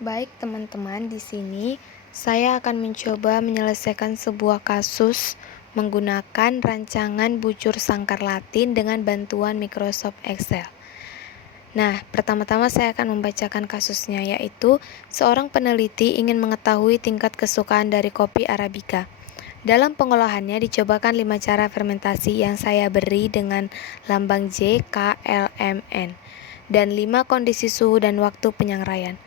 Baik teman-teman, di sini saya akan mencoba menyelesaikan sebuah kasus menggunakan rancangan bucur sangkar Latin dengan bantuan Microsoft Excel. Nah, pertama-tama saya akan membacakan kasusnya, yaitu seorang peneliti ingin mengetahui tingkat kesukaan dari kopi Arabica. Dalam pengolahannya dicobakan 5 cara fermentasi yang saya beri dengan lambang J, K, L, M, N, dan 5 kondisi suhu dan waktu penyangraian.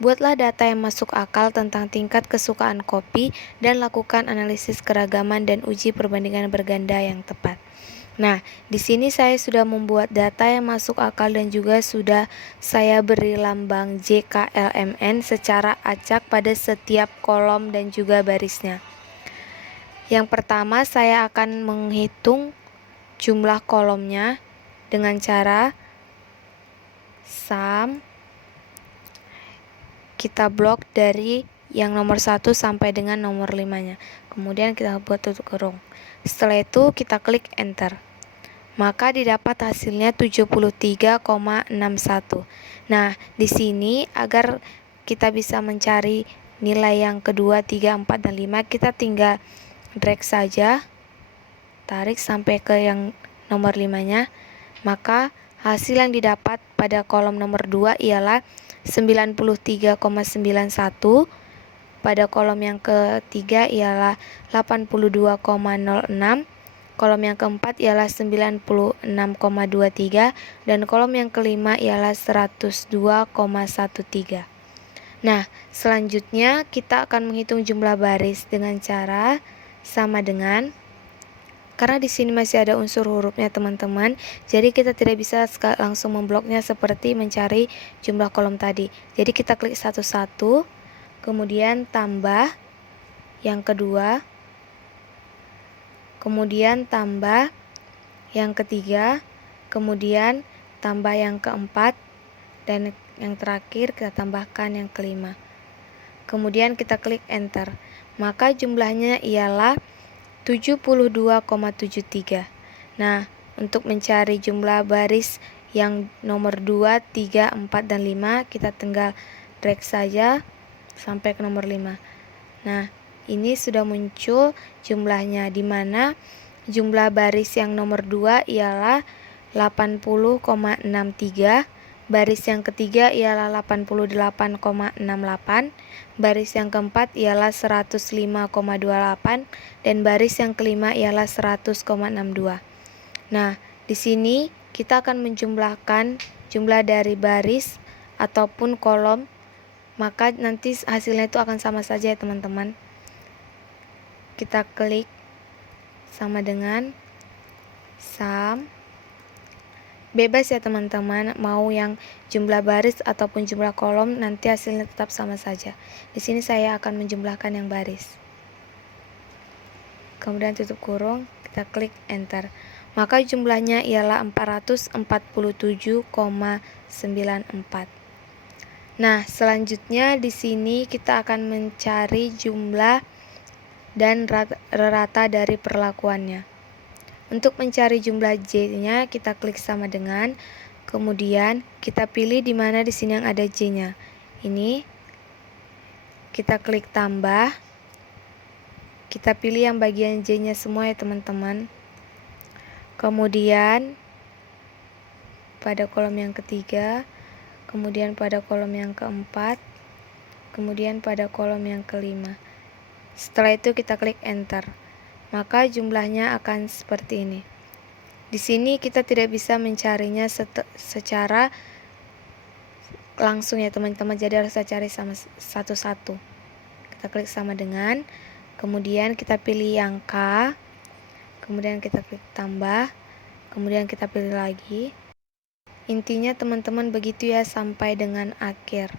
Buatlah data yang masuk akal tentang tingkat kesukaan kopi dan lakukan analisis keragaman dan uji perbandingan berganda yang tepat. Nah, di sini saya sudah membuat data yang masuk akal dan juga sudah saya beri lambang JKLMN secara acak pada setiap kolom dan juga barisnya. Yang pertama, saya akan menghitung jumlah kolomnya dengan cara sum kita blok dari yang nomor 1 sampai dengan nomor 5-nya. Kemudian kita buat tutup kurung. Setelah itu kita klik enter. Maka didapat hasilnya 73,61. Nah, di sini agar kita bisa mencari nilai yang kedua, 3, 4, dan 5, kita tinggal drag saja, tarik sampai ke yang nomor 5-nya. Maka hasil yang didapat pada kolom nomor 2 ialah 93,91. Pada kolom yang ketiga ialah 82,06. Kolom yang keempat ialah 96,23 dan kolom yang kelima ialah 102,13. Nah, selanjutnya kita akan menghitung jumlah baris dengan cara sama dengan, karena di sini masih ada unsur hurufnya teman-teman, jadi kita tidak bisa langsung membloknya seperti mencari jumlah kolom tadi. Jadi kita klik satu-satu, kemudian tambah yang kedua, kemudian tambah yang ketiga, kemudian tambah yang keempat, dan yang terakhir kita tambahkan yang kelima. Kemudian kita klik enter. Maka jumlahnya ialah 72,73. Nah, untuk mencari jumlah baris yang nomor 2, 3, 4, dan 5, kita tinggal drag saja sampai ke nomor 5. Nah, ini sudah muncul jumlahnya, di mana jumlah baris yang nomor 2 ialah 80,63, baris yang ketiga ialah 88,68, baris yang keempat ialah 105,28, dan baris yang kelima ialah 100,62. Nah, di sini kita akan menjumlahkan jumlah dari baris ataupun kolom, maka nanti hasilnya itu akan sama saja ya teman-teman. Kita klik sama dengan sum. Bebas ya teman-teman, mau yang jumlah baris ataupun jumlah kolom, nanti hasilnya tetap sama saja. Di sini saya akan menjumlahkan yang baris. Kemudian tutup kurung, kita klik enter. Maka jumlahnya ialah 447,94. Nah, selanjutnya di sini kita akan mencari jumlah dan rata dari perlakuannya. Untuk mencari jumlah J-nya, kita klik sama dengan, kemudian kita pilih di mana di sini yang ada J-nya. Ini kita klik tambah. Kita pilih yang bagian J-nya semua ya teman-teman. Kemudian pada kolom yang ketiga, kemudian pada kolom yang keempat, kemudian pada kolom yang kelima. Setelah itu kita klik enter. Maka jumlahnya akan seperti ini. Di sini kita tidak bisa mencarinya secara langsung ya teman-teman, jadi harus kita cari sama satu-satu. Kita klik sama dengan, kemudian kita pilih yang K, kemudian kita klik tambah, kemudian kita pilih lagi. Intinya teman-teman begitu ya sampai dengan akhir.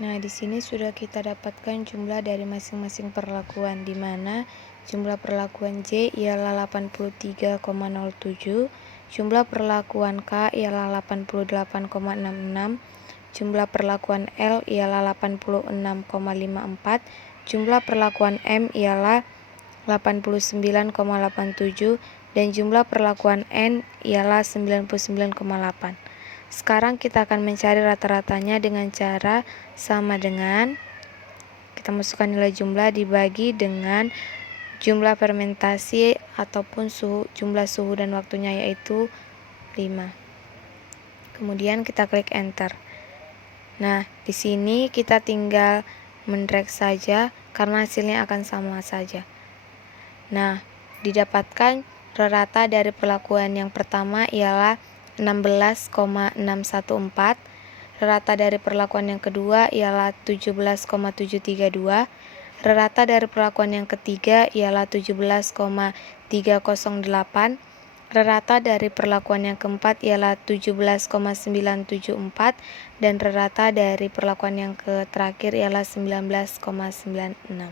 Nah, di sini sudah kita dapatkan jumlah dari masing-masing perlakuan, di mana jumlah perlakuan J ialah 83,07, jumlah perlakuan K ialah 88,66, jumlah perlakuan L ialah 86,54, jumlah perlakuan M ialah 89,87, dan jumlah perlakuan N ialah 99,8. Sekarang kita akan mencari rata-ratanya dengan cara sama dengan kita masukkan nilai jumlah dibagi dengan jumlah fermentasi ataupun jumlah suhu dan waktunya, yaitu 5. Kemudian kita klik enter. Nah, di sini kita tinggal mendrag saja karena hasilnya akan sama saja. Nah, didapatkan rata dari perlakuan yang pertama ialah 16,614, rata dari perlakuan yang kedua ialah 17,732, rata dari perlakuan yang ketiga ialah 17,308, rata dari perlakuan yang keempat ialah 17,974, dan rata dari perlakuan yang terakhir ialah 19,96.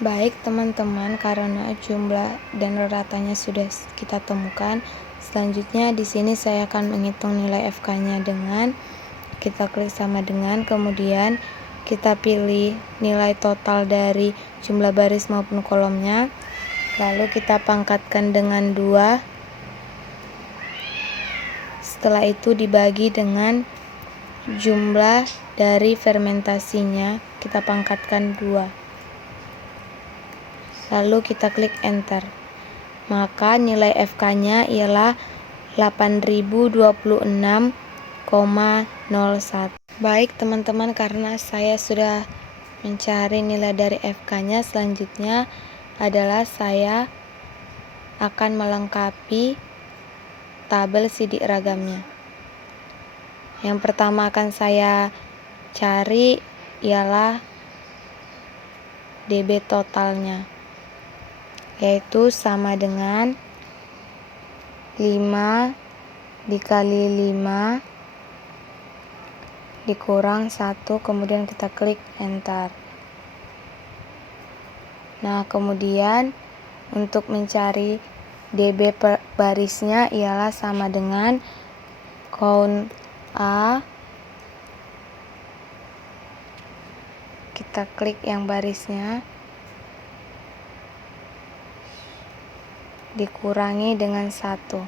Baik teman-teman, karena jumlah dan ratanya sudah kita temukan, selanjutnya di sini saya akan menghitung nilai FK-nya dengan kita klik sama dengan, kemudian kita pilih nilai total dari jumlah baris maupun kolomnya, lalu kita pangkatkan dengan 2. Setelah itu dibagi dengan jumlah dari fermentasinya, kita pangkatkan 2. Lalu kita klik enter. Maka nilai FK-nya ialah 8026,01. Baik teman-teman, karena saya sudah mencari nilai dari FK-nya, selanjutnya adalah saya akan melengkapi tabel sidik ragamnya. Yang pertama akan saya cari ialah DB totalnya, yaitu sama dengan 5 dikali 5 dikurang 1, kemudian kita klik enter. Nah, kemudian untuk mencari DB per barisnya ialah sama dengan count A, kita klik yang barisnya, dikurangi dengan 1,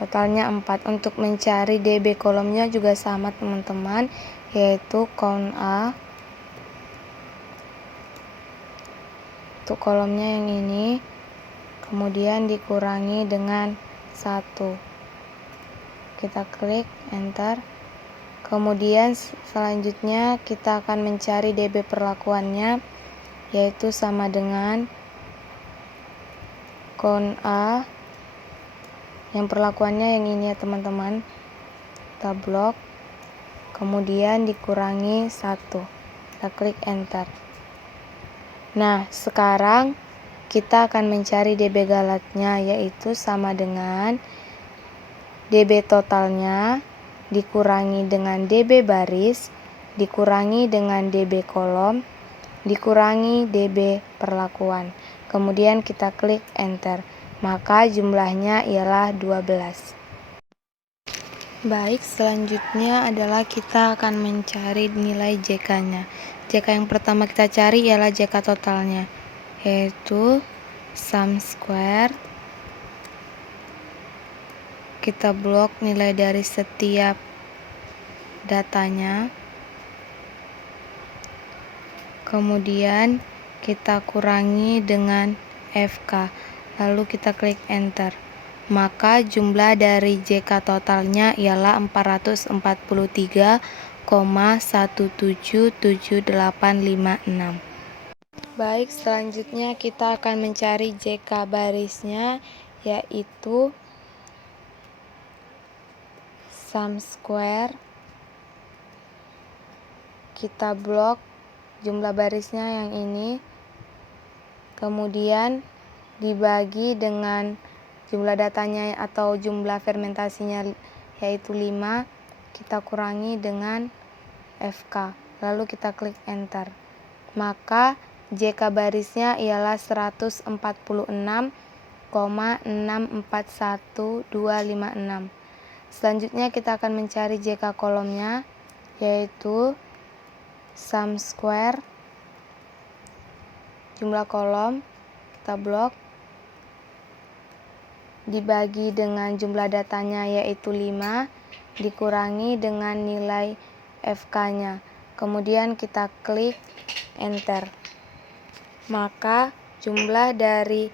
totalnya 4. Untuk mencari DB kolomnya juga sama teman-teman, yaitu count A, untuk kolomnya yang ini, kemudian dikurangi dengan 1, kita klik enter. Kemudian selanjutnya kita akan mencari DB perlakuannya, yaitu sama dengan count A, yang perlakuannya yang ini ya teman-teman, kita blok, kemudian dikurangi 1, kita klik enter. Nah, sekarang kita akan mencari DB galatnya, yaitu sama dengan DB totalnya dikurangi dengan DB baris dikurangi dengan DB kolom dikurangi DB perlakuan. Kemudian kita klik enter, maka jumlahnya ialah 12. Baik, selanjutnya adalah kita akan mencari nilai JK-nya. JK yang pertama kita cari ialah JK totalnya, yaitu sum square. Kita blok nilai dari setiap datanya. Kemudian kita kurangi dengan FK, lalu kita klik enter. Maka jumlah dari JK totalnya ialah 443,177856. Baik, selanjutnya kita akan mencari JK barisnya, yaitu sum square. Kita blok jumlah barisnya yang ini, kemudian dibagi dengan jumlah datanya atau jumlah fermentasinya, yaitu 5, kita kurangi dengan FK, lalu kita klik enter. Maka JK barisnya ialah 146,641256. Selanjutnya kita akan mencari JK kolomnya, yaitu sum square jumlah kolom, kita blok, dibagi dengan jumlah datanya yaitu 5, dikurangi dengan nilai FK-nya. Kemudian kita klik enter. Maka jumlah dari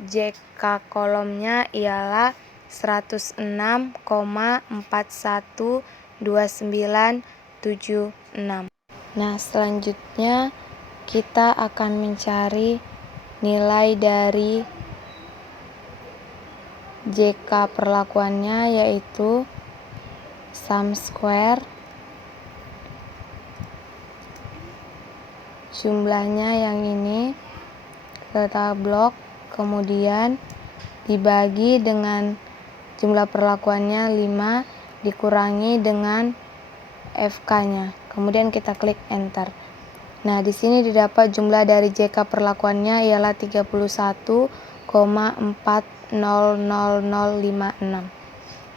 JK kolomnya ialah 106,412976. Nah, selanjutnya kita akan mencari nilai dari JK perlakuannya, yaitu sum square jumlahnya yang ini, kita blok, kemudian dibagi dengan jumlah perlakuannya 5, dikurangi dengan FK-nya. Kemudian kita klik enter. Nah, di sini didapat jumlah dari JK perlakuannya ialah 31,4000056.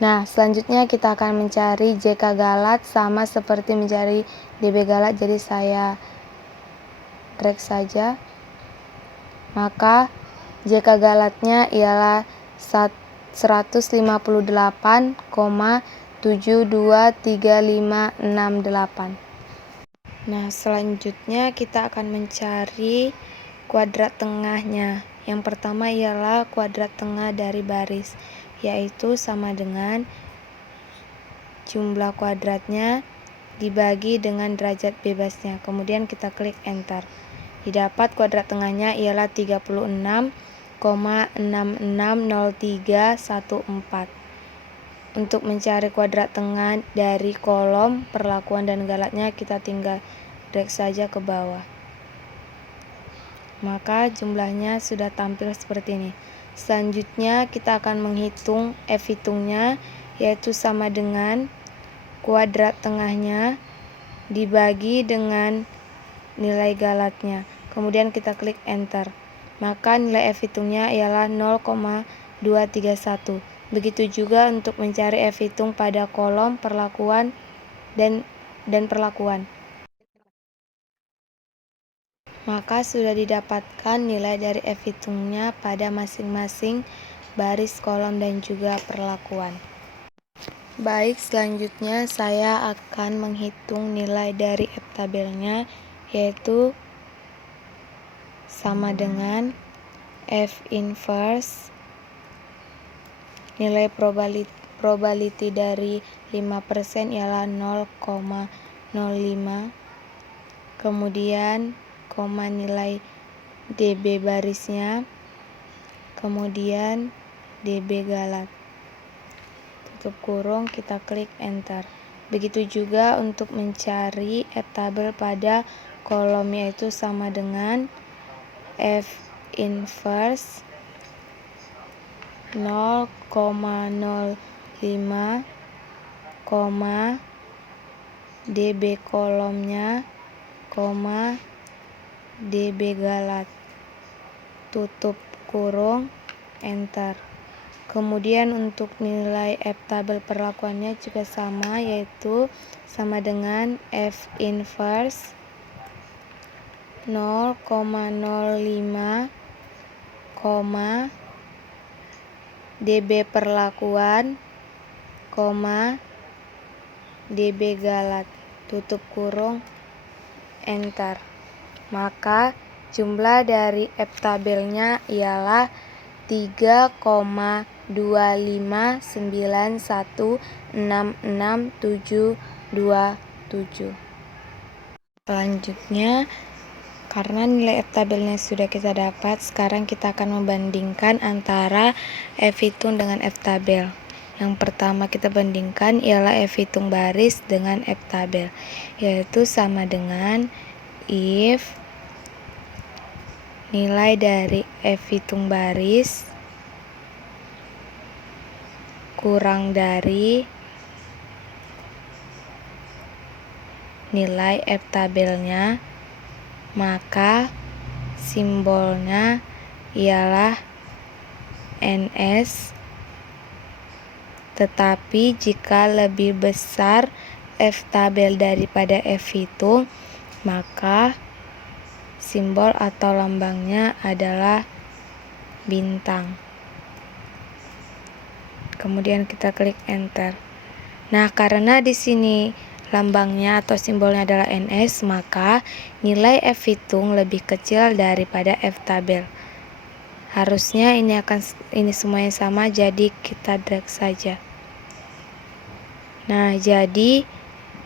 Nah, selanjutnya kita akan mencari JK galat, sama seperti mencari DB galat, jadi saya drag saja. Maka JK galatnya ialah 158,723568. Nah, selanjutnya kita akan mencari kuadrat tengahnya. Yang pertama ialah kuadrat tengah dari baris, yaitu sama dengan jumlah kuadratnya dibagi dengan derajat bebasnya. Kemudian kita klik enter. Didapat kuadrat tengahnya ialah 36,660314. Untuk mencari kuadrat tengah dari kolom, perlakuan, dan galatnya, kita tinggal drag saja ke bawah. Maka jumlahnya sudah tampil seperti ini. Selanjutnya kita akan menghitung F-hitungnya, yaitu sama dengan kuadrat tengahnya dibagi dengan nilai galatnya. Kemudian kita klik enter. Maka nilai F-hitungnya ialah 0,231. Begitu juga untuk mencari F-hitung pada kolom, perlakuan, dan perlakuan. Maka sudah didapatkan nilai dari F-hitungnya pada masing-masing baris, kolom, dan juga perlakuan. Baik, selanjutnya saya akan menghitung nilai dari F-tabelnya, yaitu sama dengan F inverse nilai probability dari 5% ialah 0,05, kemudian koma nilai DB barisnya, kemudian DB galat, tutup kurung, kita klik enter. Begitu juga untuk mencari F-tabel pada kolom, yaitu sama dengan F inverse 0,05, DB kolomnya, DB galat, tutup kurung, enter. Kemudian untuk nilai F-tabel perlakuannya juga sama, yaitu sama dengan F inverse 0,05, DB perlakuan, DB galat, tutup kurung, enter. Maka jumlah dari F-tabelnya ialah 3,259166727. Selanjutnya, karena nilai F-tabelnya sudah kita dapat, sekarang kita akan membandingkan antara F-hitung dengan F-tabel. Yang pertama kita bandingkan ialah F-hitung baris dengan F-tabel, yaitu sama dengan if nilai dari F-hitung baris kurang dari nilai F-tabelnya, maka simbolnya ialah NS Tetapi jika lebih besar F tabel daripada F hitung, maka simbol atau lambangnya adalah bintang. Kemudian kita klik enter. Nah, karena di sini lambangnya atau simbolnya adalah NS, maka nilai F hitung lebih kecil daripada F tabel. Harusnya ini semuanya sama, jadi kita drag saja. Nah, jadi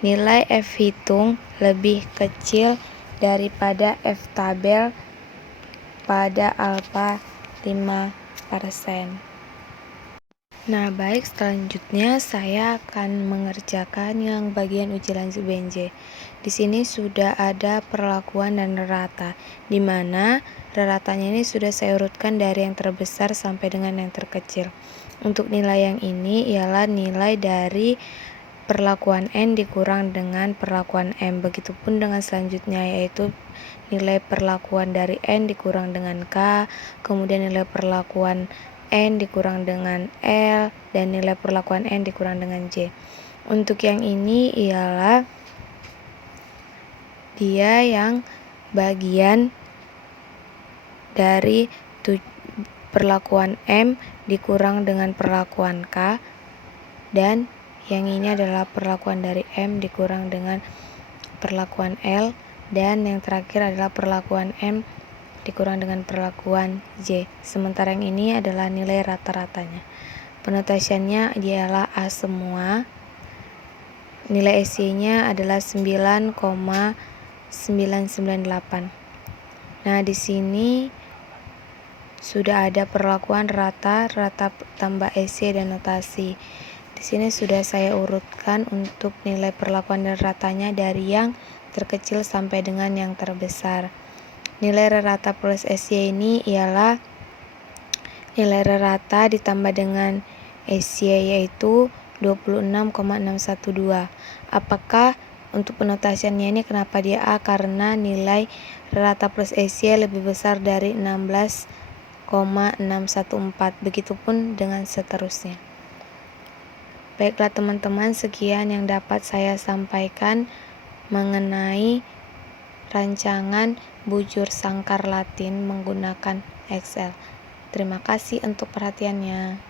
nilai F hitung lebih kecil daripada F tabel pada alfa 5%. Nah, baik, selanjutnya saya akan mengerjakan yang bagian uji lanjut BNJ. Di sini sudah ada perlakuan dan rata, di mana raratanya ini sudah saya urutkan dari yang terbesar sampai dengan yang terkecil. Untuk nilai yang ini ialah nilai dari perlakuan N dikurang dengan perlakuan M. Begitupun dengan selanjutnya, yaitu nilai perlakuan dari N dikurang dengan K, kemudian nilai perlakuan N dikurang dengan L, dan nilai perlakuan N dikurang dengan J. Untuk yang ini ialah dia yang bagian dari perlakuan M dikurang dengan perlakuan K, dan yang ini adalah perlakuan dari M dikurang dengan perlakuan L, dan yang terakhir adalah perlakuan M dikurang dengan perlakuan J. Sementara yang ini adalah nilai rata-ratanya. Penotasiannya ialah A semua. Nilai SY-nya adalah 9,998. Nah, di sini sudah ada perlakuan rata tambah SY dan notasi. Di sini sudah saya urutkan untuk nilai perlakuan dan ratanya dari yang terkecil sampai dengan yang terbesar. Nilai rata plus SY ini ialah nilai rata ditambah dengan SY, yaitu 26,612. Apakah untuk penotasiannya ini kenapa dia A? Karena nilai rata plus SY lebih besar dari 16,614. Begitupun dengan seterusnya. Baiklah teman-teman, sekian yang dapat saya sampaikan mengenai rancangan bujur sangkar Latin menggunakan Excel. Terima kasih untuk perhatiannya.